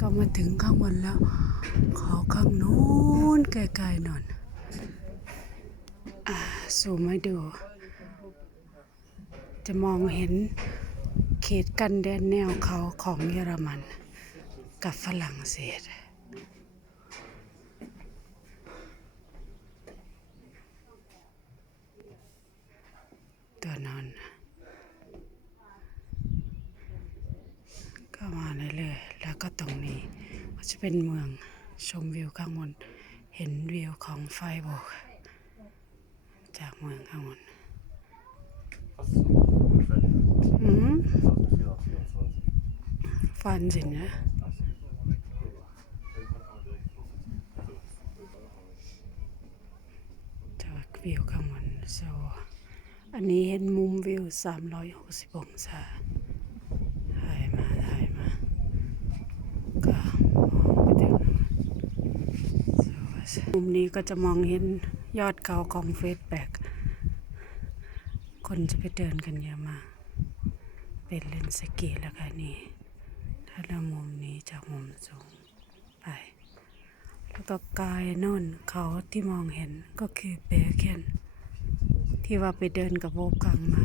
ก็มาถึงข้างบนแล้ว ขอข้างนู้นไกลๆหน่อยสูมให้ดู จะมองเห็นเขตกันแดนแนวเขาของเยอรมัน กับฝรั่งเศสตัวนอน เรื่อยๆแล้วก็ตรงนี้ก็จะเป็นเมืองชมวิวข้างบน เห็นวิวของไฟโบก จากเมืองข้างบนอืมฟันสินะจากวิวข้างบนโซอันนี้เห็นมุมวิว 360 องศาถ่ายมาถ่ายมา ก็มองไปถึงโซ มุมนี้ก็จะมองเห็นยอดเขาของเฟสแบกคนจะไปเดินกันเยอะมาก เป็นเลนสกีแล้วก็นี่ ถ้าเรามุมนี้จากมุมสูงไป แล้วก็กายโน่นเขาที่มองเห็นก็คือเบเคนที่ว่าไปเดินกับโบกังมา